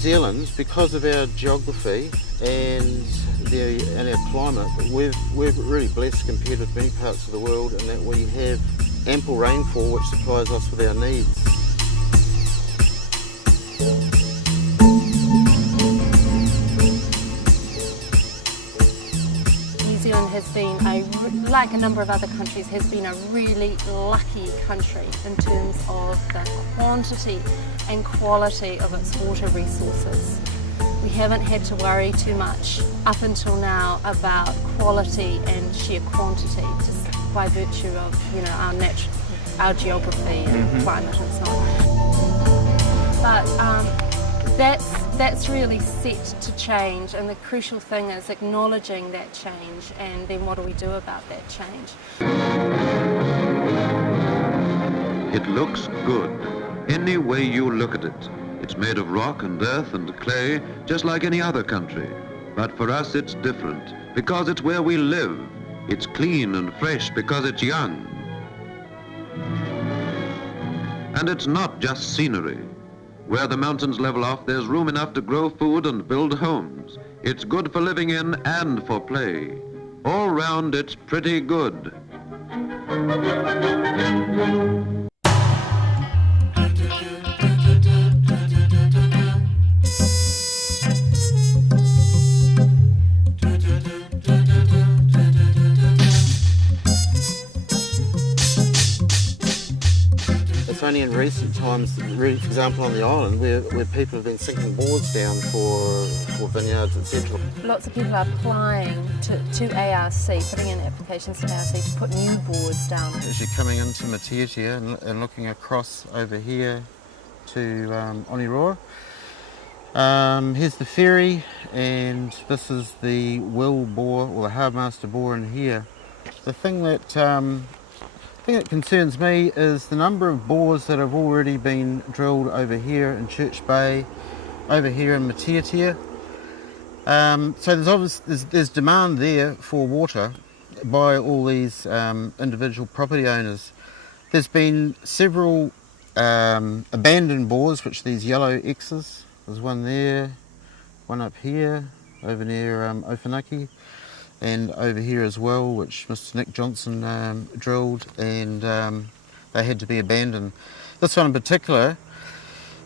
Zealand, because of our geography and our climate, we're really blessed compared with many parts of the world in that we have ample rainfall which supplies us with our needs. New Zealand has been, like a number of other countries, has been a really lucky country in terms of the quantity and quality of its water resources. We haven't had to worry too much up until now about quality and sheer quantity, just by virtue of our geography and climate and so on. But that's really set to change, and the crucial thing is acknowledging that change, and then what do we do about that change? It looks good, any way you look at it. It's made of rock and earth and clay, just like any other country. But for us it's different, because it's where we live. It's clean and fresh because it's young. And it's not just scenery. Where the mountains level off, there's room enough to grow food and build homes. It's good for living in and for play. All round, it's pretty good. It's only in recent times, for example on the island, where people have been sinking bores down for vineyards, etc. Lots of people are applying to ARC, putting in applications to ARC to put new boards down. As you're coming into Matiatia and looking across over here to Oniroa, here's the ferry, and this is the well bore, or the harbourmaster bore in here. The thing that concerns me is the number of bores that have already been drilled over here in Church Bay, over here in Matiatia. So there's demand there for water by all these individual property owners. There's been several abandoned bores, which these yellow X's. There's one there, one up here, over near Ofanaki, and over here as well, which Mr. Nick Johnson drilled, and they had to be abandoned. This one in particular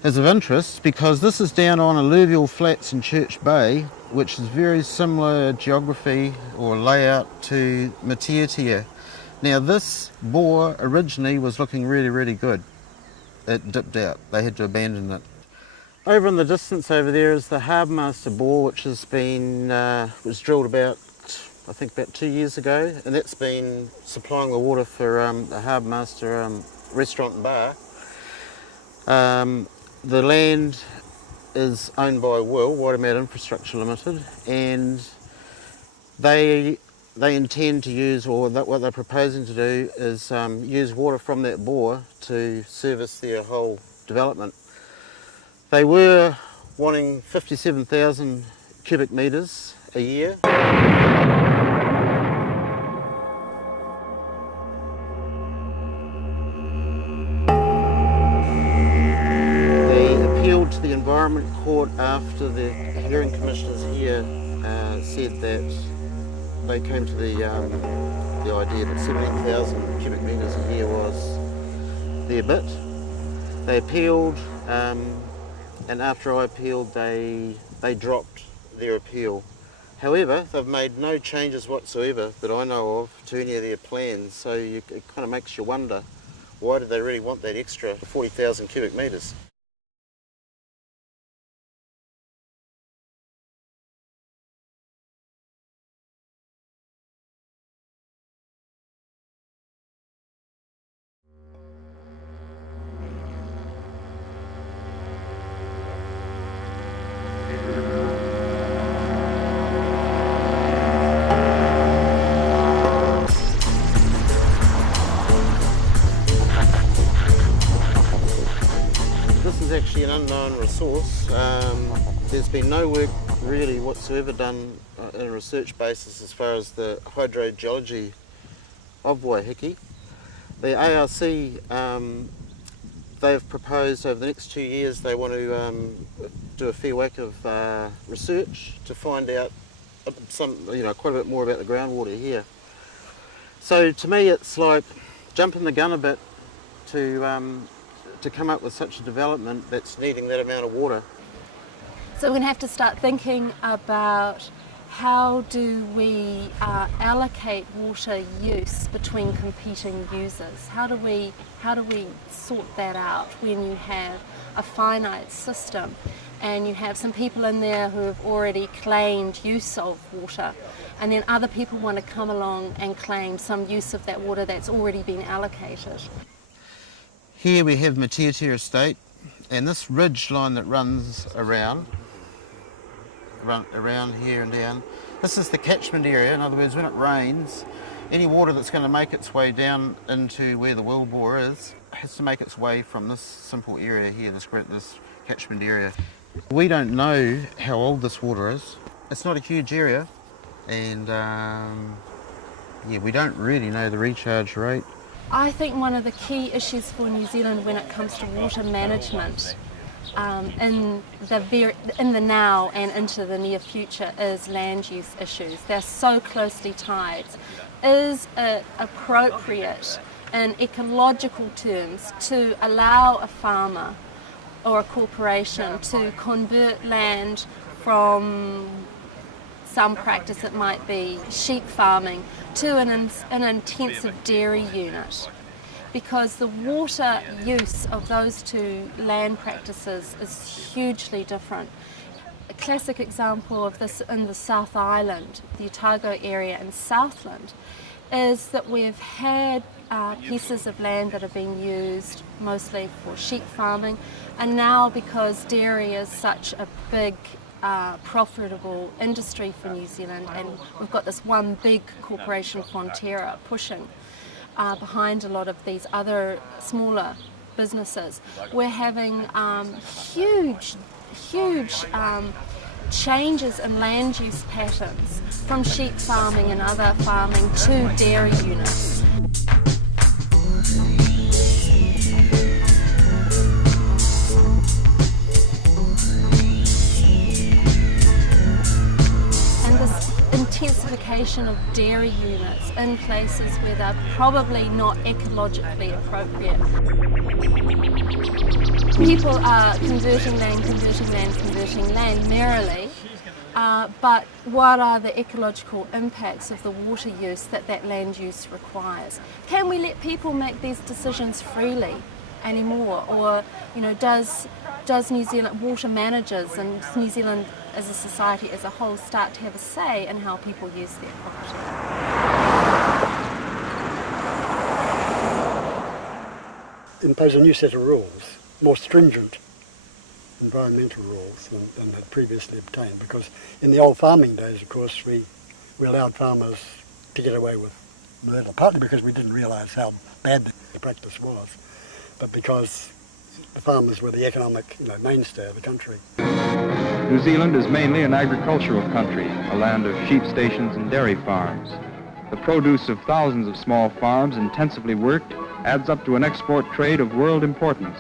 is of interest because this is down on alluvial flats in Church Bay, which is very similar geography or layout to Matiatia. Now this bore originally was looking really, really good. It dipped out, they had to abandon it. Over in the distance over there is the harbourmaster bore, which has been was drilled about 2 years ago, and that's been supplying the water for the harbourmaster restaurant and bar. The land is owned by Waitemata Infrastructure Limited, and they intend to use, or what they're proposing to do is use water from that bore to service their whole development. They were wanting 57,000 cubic metres a year. To the Environment Court after the hearing commissioners here said that they came to the idea that 17,000 cubic metres a year was their bit. They appealed, and after I appealed they dropped their appeal. However, they've made no changes whatsoever that I know of to any of their plans, so it kind of makes you wonder, why did they really want that extra 40,000 cubic metres? Actually an unknown resource. There's been no work really whatsoever done on a research basis as far as the hydrogeology of Waiheke. The ARC, they've proposed over the next 2 years they want to do a fair whack of research to find out quite a bit more about the groundwater here. So to me, it's like jumping the gun a bit to come up with such a development that's needing that amount of water. So we're going to have to start thinking about how do we allocate water use between competing users? How do we sort that out when you have a finite system and you have some people in there who have already claimed use of water, and then other people want to come along and claim some use of that water that's already been allocated? Here we have Matiatia Estate, and this ridge line that runs around here and down, this is the catchment area. In other words, when it rains, any water that's going to make its way down into where the wellbore is has to make its way from this simple area here, this catchment area. We don't know how old this water is. It's not a huge area, and we don't really know the recharge rate. I think one of the key issues for New Zealand when it comes to water management in the now and into the near future is land use issues. They're so closely tied. Is it appropriate in ecological terms to allow a farmer or a corporation to convert land from some practice, it might be sheep farming, to an intensive dairy unit? Because the water use of those two land practices is hugely different. A classic example of this in the South Island, the Otago area in Southland, is that we've had pieces of land that have been used mostly for sheep farming, and now because dairy is such a big profitable industry for New Zealand, and we've got this one big corporation, Fonterra, pushing behind a lot of these other smaller businesses, we're having huge changes in land use patterns from sheep farming and other farming to dairy units. Intensification of dairy units in places where they're probably not ecologically appropriate. People are converting land merrily, but what are the ecological impacts of the water use that land use requires? Can we let people make these decisions freely anymore, or does New Zealand water managers and New Zealand as a society as a whole start to have a say in how people use their property? Impose a new set of rules, more stringent environmental rules than had previously obtained, because in the old farming days, of course, we allowed farmers to get away with little, partly because we didn't realise how bad the practice was, but because the farmers were the economic mainstay of the country. New Zealand is mainly an agricultural country, a land of sheep stations and dairy farms. The produce of thousands of small farms intensively worked adds up to an export trade of world importance.